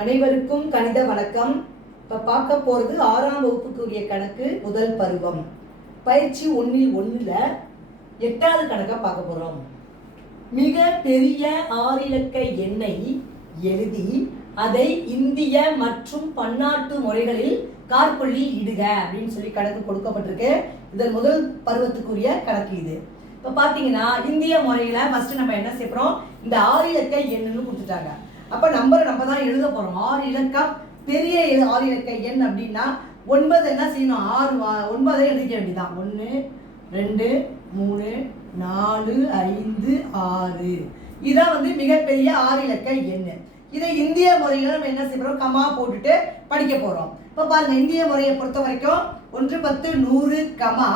அனைவருக்கும் கணித வணக்கம். இப்போ பார்க்க போகிறது ஆறாம் வகுப்புக்குரிய கணக்கு முதல் பருவம். பயிற்சி ஒன்றில் ஒன்றில் எட்டாவது கணக்கை பார்க்க போகிறோம் மிக பெரிய ஆறிலக்க எண்ணை எழுதி அதை இந்திய மற்றும் பன்னாட்டு முறைகளில் காற்புள்ளி இடுக அப்படின்னு சொல்லி கணக்கு கொடுக்கப்பட்டிருக்கு. இதன் முதல் பருவத்துக்குரிய கணக்கு இது. இப்போ பார்த்தீங்கன்னா இந்திய முறையில் ஃபஸ்ட்டு நம்ம என்ன செய்கிறோம் இந்த ஆறு இலக்க எண்ணுன்னு கொடுத்துட்டாங்க. அப்போ நம்பரை நம்ம தான் எழுத போகிறோம் ஆறு இலக்கம். பெரிய ஆறு இலக்க எண் அப்படின்னா ஒன்பது என்ன செய்யணும்? ஆறு ஒன்பதை எழுதிக்க வேண்டியதான் ஒன்று ரெண்டு மூணு நாலு ஐந்து ஆறு. இதான் வந்து மிகப்பெரிய ஆறு இலக்க எண். இதை இந்திய முறையில் நம்ம என்ன செய்யறோம் கமா போட்டுட்டு படிக்க போகிறோம் இப்போ பாருங்க இந்திய முறையை பொறுத்த வரைக்கும் ஒன்று பத்து நூறு கமா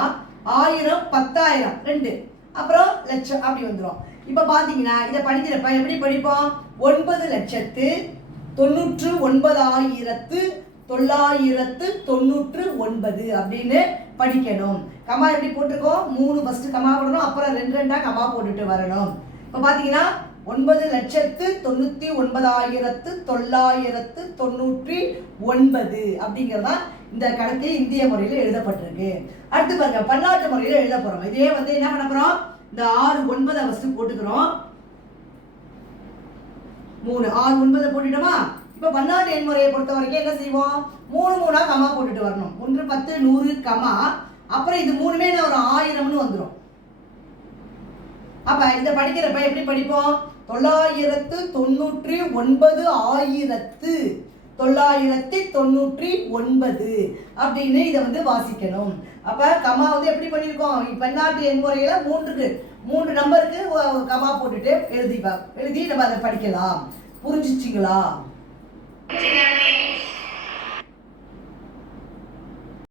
ஆயிரம் பத்தாயிரம் ரெண்டு. அப்புறம் லட்சம். அப்படி வந்துடும் இப்போ பார்த்தீங்கன்னா இதை படிக்கிறப்ப எப்படி படிப்போம்? ஒன்பது லட்சத்து தொண்ணூற்று ஒன்பதாயிரத்து தொள்ளாயிரத்து தொண்ணூற்று ஒன்பது அப்படின்னு படிக்கணும். கமா எப்படி போட்டிருக்கோம்? மூணு ஃபஸ்ட்டு கமா போடணும் அப்புறம் ரெண்டு ரெண்டாக கமா போட்டுட்டு வரணும். இப்போ பார்த்தீங்கன்னா ஒன்பது லட்சத்து தொண்ணூற்றி ஒன்பதாயிரத்து தொள்ளாயிரத்து தொண்ணூற்றி ஒன்பது அப்படிங்கிறது தான் இந்த கணக்கு இந்திய முறையில் எழுதப்பட்டிருக்கு. அடுத்து பாருங்க பன்னாட்டு முறையில் எழுத போகிறோம் இதே வந்து என்ன பண்ண போகிறோம் இந்த ஆறு ஒன்பதை ஃபஸ்ட்டு போட்டுக்கிறோம். மூணு ஆறு ஒன்பதை போட்டுட்டோமா? இப்போ பன்னாட்டு எண்முறையை பொறுத்த வரைக்கும் என்ன செய்வோம்? மூணு மூணா கமா போட்டுட்டு வரணும். ஒன்று பத்து நூறு கமா அப்புறம் இது மூணுமே நான் ஒரு ஆயிரம்னு வந்துடும் அப்ப இதை படிக்கிறப்ப எப்படி படிப்போம்? தொள்ளாயிரத்து தொண்ணூற்றி ஒன்பது ஆயிரத்து தொள்ளாயிரத்தி தொண்ணூற்றி ஒன்பது அப்படின்னு இதை வந்து வாசிக்கணும். அப்போ கமா வந்து எப்படி பண்ணியிருக்கோம்? பன்னாட்டு எண் முறையில் மூன்றுக்கு மூன்று நம்பருக்கு கமா போட்டுட்டு எழுதிப்பா. எழுதி நம்ம அதை படிக்கலாம். புரிஞ்சிச்சிங்களா?